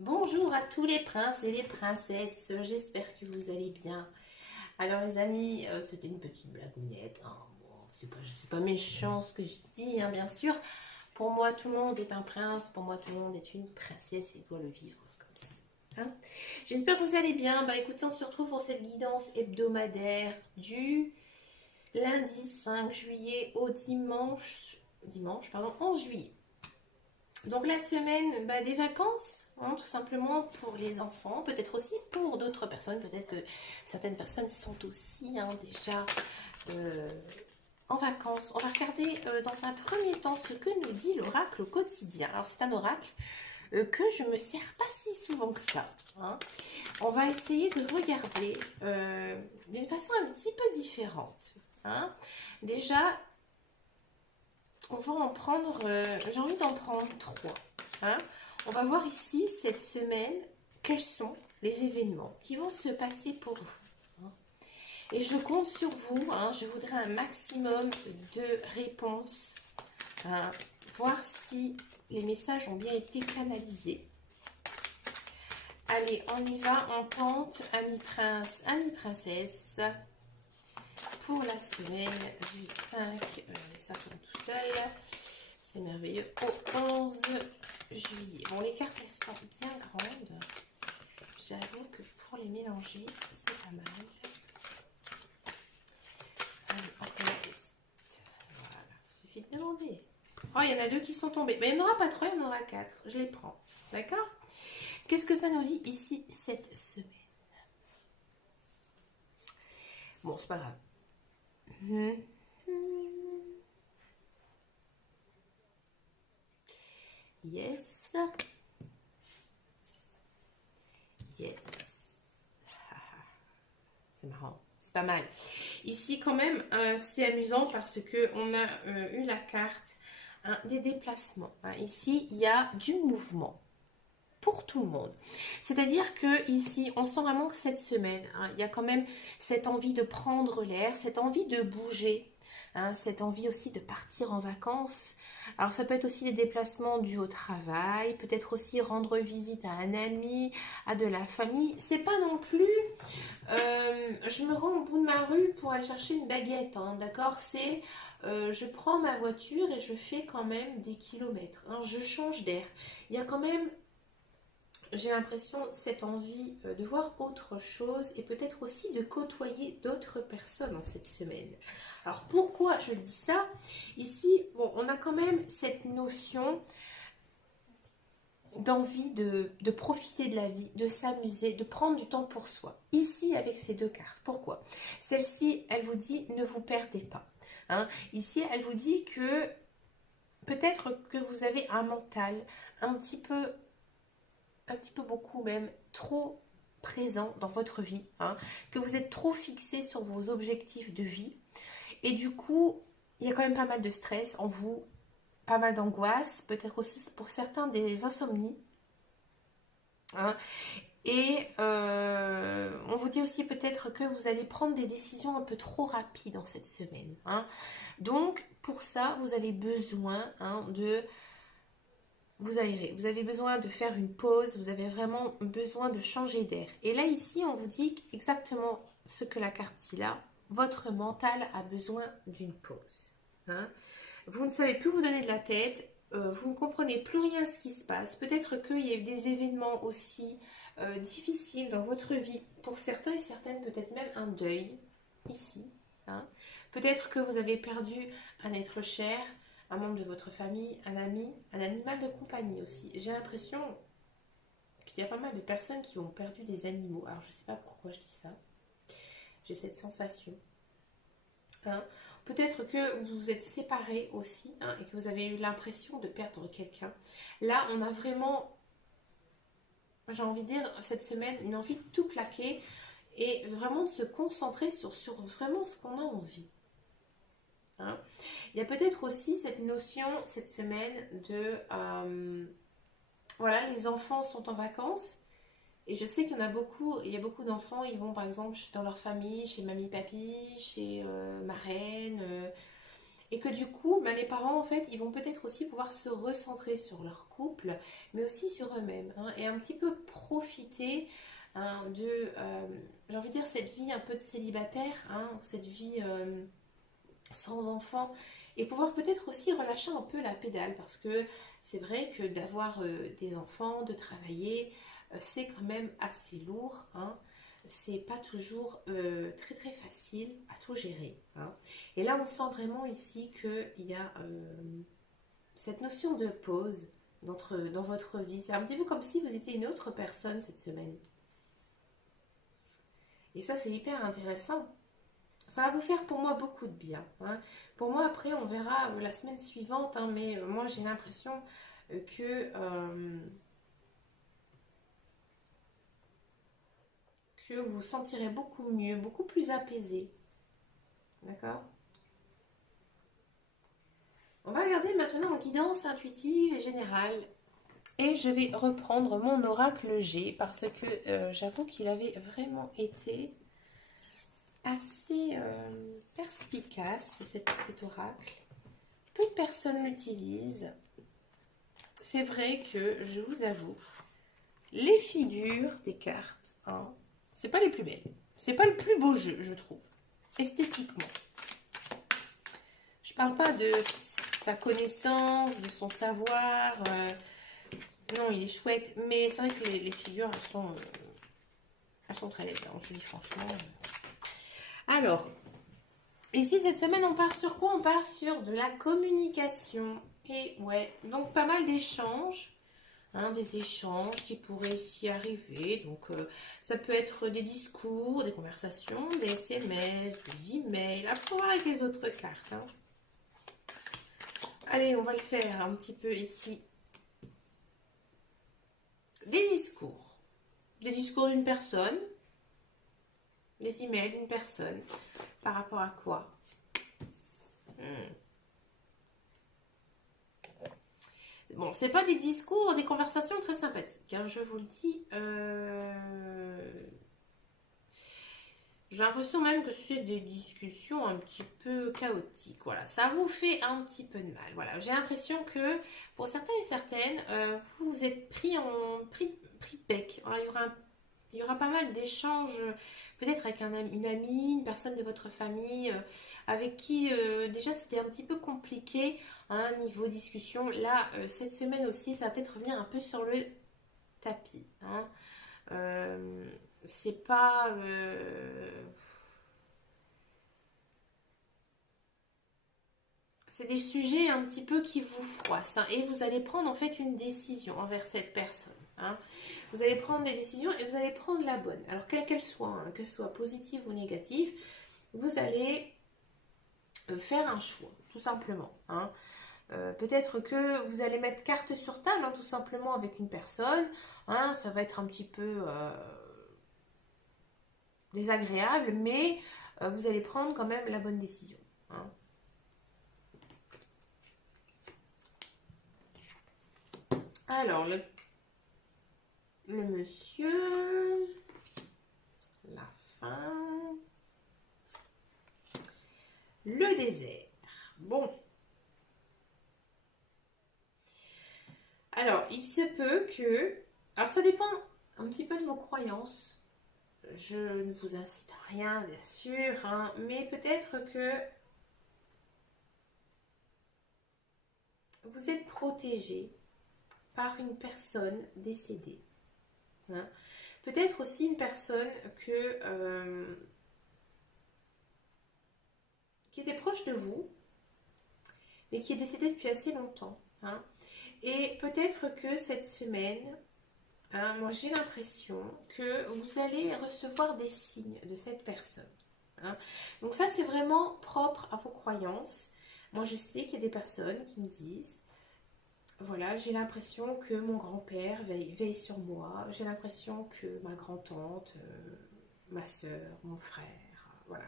Bonjour à tous les princes et les princesses, j'espère que vous allez bien. Alors les amis, c'était une petite blagounette, hein. Bon, c'est pas méchant ce que je dis, hein, bien sûr. Pour moi, tout le monde est un prince, pour moi, tout le monde est une princesse et doit le vivre comme ça, hein. J'espère que vous allez bien. Bah écoutez, on se retrouve pour cette guidance hebdomadaire du lundi 5 juillet au dimanche pardon, 11 juillet. Donc la semaine des vacances, hein, tout simplement pour les enfants, peut-être aussi pour d'autres personnes, peut-être que certaines personnes sont aussi déjà euh, en vacances. On va regarder dans un premier temps ce que nous dit l'oracle au quotidien. Alors c'est un oracle que je me sers pas si souvent que ça, hein. On va essayer de regarder d'une façon un petit peu différente, hein. Déjà, on va en prendre, j'ai envie d'en prendre trois, hein. On va voir ici, cette semaine, quels sont les événements qui vont se passer pour vous, hein. Et je compte sur vous, hein, je voudrais un maximum de réponses, hein, voir si les messages ont bien été canalisés. Allez, on y va, on tente, ami prince, ami princesse, pour la semaine du 5, ça tombe tout seul. C'est merveilleux. Au 11 juillet. Bon, les cartes, elles sont bien grandes. J'avoue que pour les mélanger, c'est pas mal. Allez, encore la petite. Voilà, il suffit de demander. Oh, il y en a deux qui sont tombés. Mais il n'y en aura pas trois, il y en aura quatre. Je les prends. D'accord? Qu'est-ce que ça nous dit ici cette semaine? Bon, c'est pas grave. Yes. Yes. C'est marrant. C'est pas mal. Ici, quand même, c'est amusant parce que on a eu la carte, hein, des déplacements, hein. Ici, il y a du mouvement pour tout le monde. C'est-à-dire que ici, on sent vraiment que cette semaine, hein, il y a quand même cette envie de prendre l'air, cette envie de bouger, hein, cette envie aussi de partir en vacances. Alors ça peut être aussi des déplacements dus au travail, peut-être aussi rendre visite à un ami, à de la famille. C'est pas non plus je me rends au bout de ma rue pour aller chercher une baguette, hein, d'accord? C'est je prends ma voiture et je fais quand même des kilomètres, hein, je change d'air. Il y a quand même, j'ai l'impression, cette envie de voir autre chose et peut-être aussi de côtoyer d'autres personnes en cette semaine. Alors pourquoi je dis ça? Ici, bon, on a quand même cette notion d'envie de profiter de la vie, de s'amuser, de prendre du temps pour soi. Ici, avec ces deux cartes. Pourquoi? Celle-ci, elle vous dit ne vous perdez pas, hein. Ici, elle vous dit que peut-être que vous avez un mental un petit peu beaucoup même, trop présent dans votre vie, hein, que vous êtes trop fixé sur vos objectifs de vie. Et du coup, il y a quand même pas mal de stress en vous, pas mal d'angoisse, peut-être aussi pour certains des insomnies, hein. Et on vous dit aussi peut-être que vous allez prendre des décisions un peu trop rapides en cette semaine, hein. Donc pour ça, vous avez besoin, hein, de vous aérer. Vous avez besoin de faire une pause. Vous avez vraiment besoin de changer d'air. Et là ici, on vous dit exactement ce que la carte dit là. Votre mental a besoin d'une pause, hein. Vous ne savez plus vous donner de la tête, vous ne comprenez plus rien à ce qui se passe. Peut-être qu'il y a eu des événements aussi difficiles dans votre vie. Pour certains et certaines, peut-être même un deuil ici, hein. Peut-être que vous avez perdu un être cher, un membre de votre famille, un ami, un animal de compagnie aussi. J'ai l'impression qu'il y a pas mal de personnes qui ont perdu des animaux. Alors je ne sais pas pourquoi je dis ça. J'ai cette sensation, hein. Peut-être que vous vous êtes séparés aussi, hein, et que vous avez eu l'impression de perdre quelqu'un. Là, on a vraiment, j'ai envie de dire, cette semaine, une envie de tout plaquer et vraiment de se concentrer sur vraiment ce qu'on a envie, hein. Il y a peut-être aussi cette notion cette semaine de voilà, les enfants sont en vacances. Et je sais qu'il y en a beaucoup, il y a beaucoup d'enfants, ils vont par exemple dans leur famille, chez mamie, papy, chez ma reine, Et que du coup, ben, les parents, en fait, ils vont peut-être aussi pouvoir se recentrer sur leur couple, mais aussi sur eux-mêmes, hein, et un petit peu profiter, hein, de, j'ai envie de dire, cette vie un peu de célibataire, hein, cette vie sans enfants, et pouvoir peut-être aussi relâcher un peu la pédale, parce que c'est vrai que d'avoir des enfants, de travailler, c'est quand même assez lourd, hein. C'est pas toujours très très facile à tout gérer, hein. Et là, on sent vraiment ici qu'il y a cette notion de pause dans votre vie. C'est un petit peu comme si vous étiez une autre personne cette semaine. Et ça, c'est hyper intéressant. Ça va vous faire pour moi beaucoup de bien, hein. Pour moi, après, on verra la semaine suivante, hein, mais moi, j'ai l'impression que vous vous sentirez beaucoup mieux, beaucoup plus apaisé. D'accord? On va regarder maintenant en guidance intuitive et générale. Et je vais reprendre mon oracle G parce que j'avoue qu'il avait vraiment été assez perspicace, cet oracle. Peu de personnes l'utilisent. C'est vrai que, je vous avoue, les figures des cartes, hein, c'est pas les plus belles. C'est pas le plus beau jeu, je trouve, esthétiquement. Je parle pas de sa connaissance, de son savoir. Non, il est chouette, mais c'est vrai que les figures, elles sont très laides, hein, je dis franchement. Alors, ici, cette semaine, on part sur quoi? On part sur de la communication. Et ouais, donc pas mal d'échanges. Hein, des échanges qui pourraient s'y arriver. Donc, ça peut être des discours, des conversations, des SMS, des emails, à voir avec les autres cartes, hein. Allez, on va le faire un petit peu ici. Des discours. Des discours d'une personne. Des emails d'une personne. Par rapport à quoi? Bon, c'est pas des discours, des conversations très sympathiques, hein, je vous le dis. J'ai l'impression même que c'est des discussions un petit peu chaotiques. Voilà, ça vous fait un petit peu de mal. Voilà, j'ai l'impression que pour certains et certaines, vous vous êtes pris de bec. Voilà, il y aura pas mal d'échanges, peut-être avec une amie, une personne de votre famille, avec qui déjà c'était un petit peu compliqué, hein, niveau discussion. Là, cette semaine aussi, ça va peut-être revenir un peu sur le tapis, hein. Euh, c'est pas... c'est des sujets un petit peu qui vous froissent, hein, et vous allez prendre en fait une décision envers cette personne, hein. Vous allez prendre des décisions et vous allez prendre la bonne. Alors quelle qu'elle soit, hein, que ce soit positive ou négative, vous allez faire un choix, tout simplement, hein. Peut-être que vous allez mettre carte sur table, hein, tout simplement avec une personne, hein, ça va être un petit peu désagréable, mais vous allez prendre quand même la bonne décision, hein. Alors, le monsieur, la fin, le désert. Bon. Alors, il se peut que... Alors, ça dépend un petit peu de vos croyances. Je ne vous incite à rien, bien sûr, hein, mais peut-être que vous êtes protégé par une personne décédée, hein. Peut-être aussi une personne qui était proche de vous, mais qui est décédée depuis assez longtemps, hein. Et peut-être que cette semaine, hein, moi j'ai l'impression que vous allez recevoir des signes de cette personne, hein. Donc ça c'est vraiment propre à vos croyances. Moi je sais qu'il y a des personnes qui me disent, voilà, j'ai l'impression que mon grand-père veille sur moi, j'ai l'impression que ma grand-tante, ma soeur, mon frère, voilà.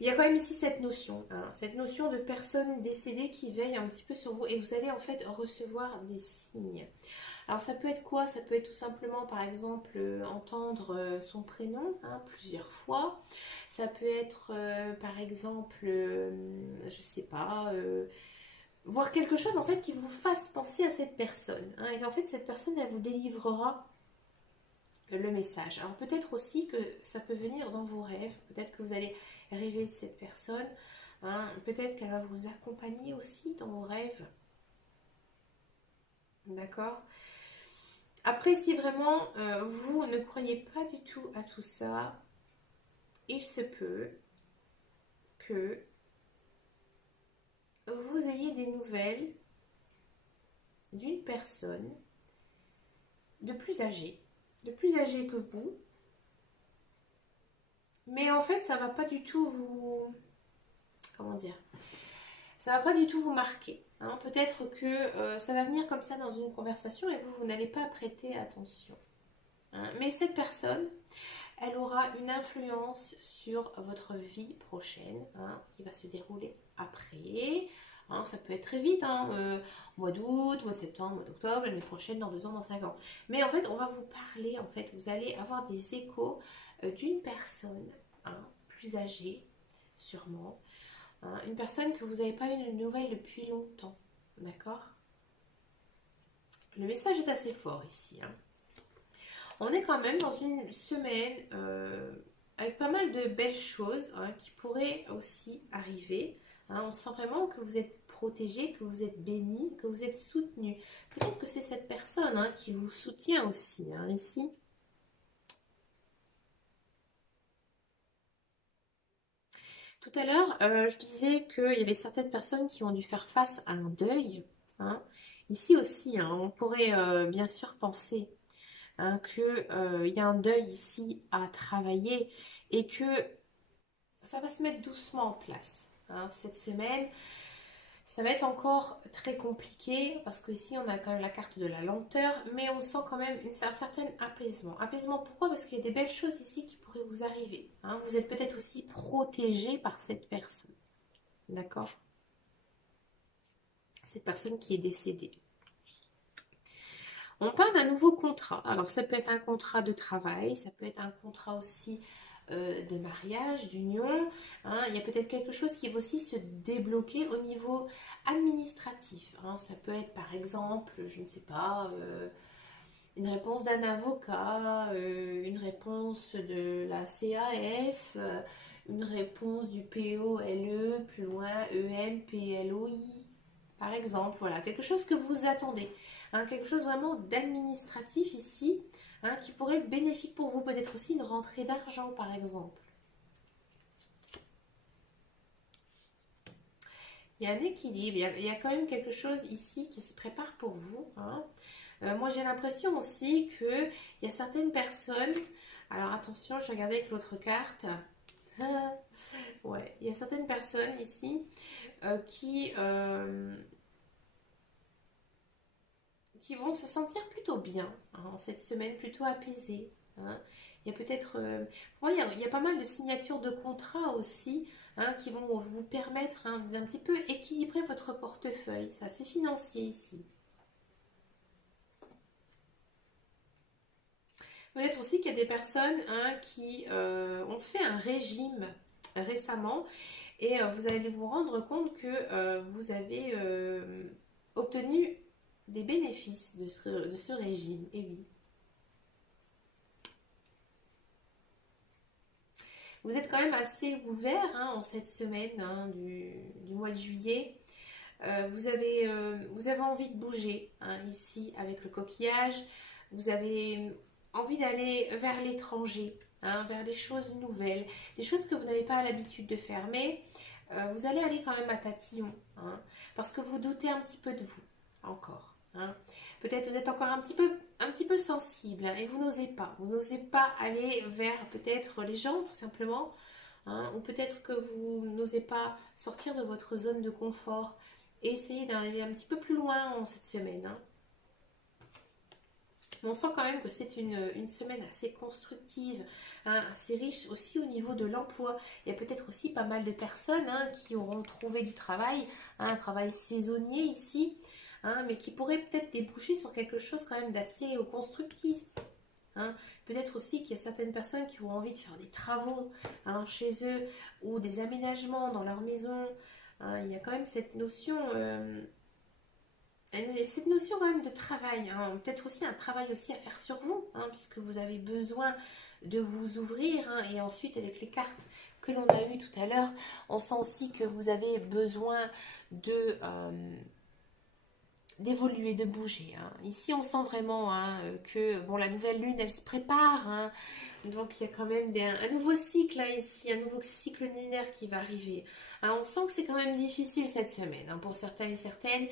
Il y a quand même ici cette notion, hein, cette notion de personne décédée qui veille un petit peu sur vous, et vous allez en fait recevoir des signes. Alors ça peut être quoi? Ça peut être tout simplement par exemple entendre son prénom plusieurs fois. Ça peut être par exemple, je sais pas, voir quelque chose en fait qui vous fasse penser à cette personne. Et en fait cette personne elle vous délivrera le message. Alors peut-être aussi que ça peut venir dans vos rêves. Peut-être que vous allez rêver de cette personne. Peut-être qu'elle va vous accompagner aussi dans vos rêves. D'accord? Après, si vraiment vous ne croyez pas du tout à tout ça, il se peut que vous ayez des nouvelles d'une personne de plus âgée que vous, mais en fait, ça va pas du tout vous, comment dire, ça va pas du tout vous marquer. Peut-être que ça va venir comme ça dans une conversation et vous n'allez pas prêter attention. Mais cette personne, elle aura une influence sur votre vie prochaine, qui va se dérouler après. Ça peut être très vite, mois d'août, mois de septembre, mois d'octobre, l'année prochaine, dans 2 ans, dans 5 ans. Mais en fait, on va vous parler, en fait, vous allez avoir des échos d'une personne plus âgée, sûrement. Une personne que vous n'avez pas eu de nouvelles depuis longtemps. D'accord? Le message est assez fort ici. On est quand même dans une semaine avec pas mal de belles choses qui pourraient aussi arriver. On sent vraiment que vous êtes protégé, que vous êtes béni, que vous êtes soutenu. Peut-être que c'est cette personne qui vous soutient aussi ici. Tout à l'heure, je disais qu'il y avait certaines personnes qui ont dû faire face à un deuil. Ici aussi, on pourrait bien sûr penser qu'il y a un deuil ici à travailler et que ça va se mettre doucement en place. Cette semaine, ça va être encore très compliqué parce qu'ici on a quand même la carte de la lenteur, mais on sent quand même un certain apaisement. Apaisement pourquoi? Parce qu'il y a des belles choses ici qui pourraient vous arriver. Vous êtes peut-être aussi protégé par cette personne. D'accord? Cette personne qui est décédée. On parle d'un nouveau contrat. Alors ça peut être un contrat de travail, ça peut être un contrat aussi de mariage, d'union. Il y a peut-être quelque chose qui va aussi se débloquer au niveau administratif. Ça peut être par exemple, je ne sais pas, une réponse d'un avocat, une réponse de la CAF, une réponse du POLE, plus loin EMPLOI, par exemple. Voilà, quelque chose que vous attendez. Quelque chose vraiment d'administratif ici, qui pourrait être bénéfique pour vous. Peut-être aussi une rentrée d'argent, par exemple. Il y a un équilibre, il y a quand même quelque chose ici qui se prépare pour vous. Moi, j'ai l'impression aussi qu'il y a certaines personnes... Alors, attention, je vais regarder avec l'autre carte. Ouais, il y a certaines personnes ici qui vont se sentir plutôt bien en cette semaine, plutôt apaisée. Il y a peut-être... il y a pas mal de signatures de contrats aussi qui vont vous permettre d'un petit peu équilibrer votre portefeuille. C'est assez financier ici. Peut-être aussi qu'il y a des personnes qui ont fait un régime récemment et vous allez vous rendre compte que vous avez obtenu des bénéfices de ce régime. Et oui. Vous êtes quand même assez ouvert en cette semaine du mois de juillet. Vous avez envie de bouger ici avec le coquillage. Vous avez envie d'aller vers l'étranger, vers des choses nouvelles, des choses que vous n'avez pas l'habitude de faire. Mais vous allez aller quand même à tatillon, parce que vous doutez un petit peu de vous encore. Peut-être vous êtes encore un petit peu sensible et vous n'osez pas. Vous n'osez pas aller vers peut-être les gens tout simplement. Ou peut-être que vous n'osez pas sortir de votre zone de confort et essayer d'aller un petit peu plus loin en cette semaine. Mais on sent quand même que c'est une semaine assez constructive, assez riche aussi au niveau de l'emploi. Il y a peut-être aussi pas mal de personnes qui auront trouvé du travail, un travail saisonnier ici. hein, mais qui pourrait peut-être déboucher sur quelque chose quand même d'assez constructif. Hein. Peut-être aussi qu'il y a certaines personnes qui ont envie de faire des travaux, hein, chez eux, ou des aménagements dans leur maison. Hein. Il y a quand même cette notion quand même de travail, hein. Peut-être aussi un travail aussi à faire sur vous, hein, puisque vous avez besoin de vous ouvrir, hein. Et ensuite avec les cartes que l'on a eues tout à l'heure, on sent aussi que vous avez besoin de d'évoluer, de bouger, hein. Ici, on sent vraiment, hein, que bon, la nouvelle lune, elle se prépare, hein. Donc, il y a quand même un nouveau cycle, hein, ici, un nouveau cycle lunaire qui va arriver. Hein, on sent que c'est quand même difficile cette semaine, hein, pour certains et certaines.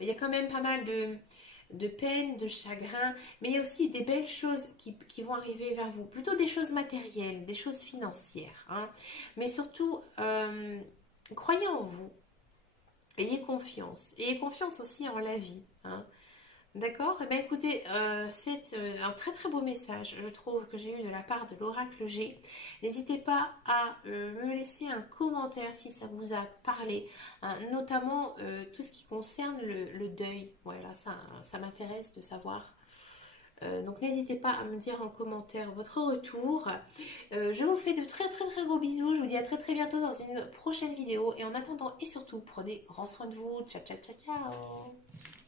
Il y a quand même pas mal de peine, de chagrin, mais il y a aussi des belles choses qui vont arriver vers vous. Plutôt des choses matérielles, des choses financières, hein. Mais surtout, croyez en vous. Ayez confiance aussi en la vie, hein. D'accord? Eh bien, écoutez, c'est un très très beau message, je trouve, que j'ai eu de la part de l'oracle G. N'hésitez pas à me laisser un commentaire si ça vous a parlé, hein, notamment tout ce qui concerne le deuil. Voilà, ça m'intéresse de savoir. Donc n'hésitez pas à me dire en commentaire votre retour. Je vous fais de très très très gros bisous. Je vous dis à très très bientôt dans une prochaine vidéo. Et en attendant et surtout, prenez grand soin de vous. Ciao ciao ciao ciao.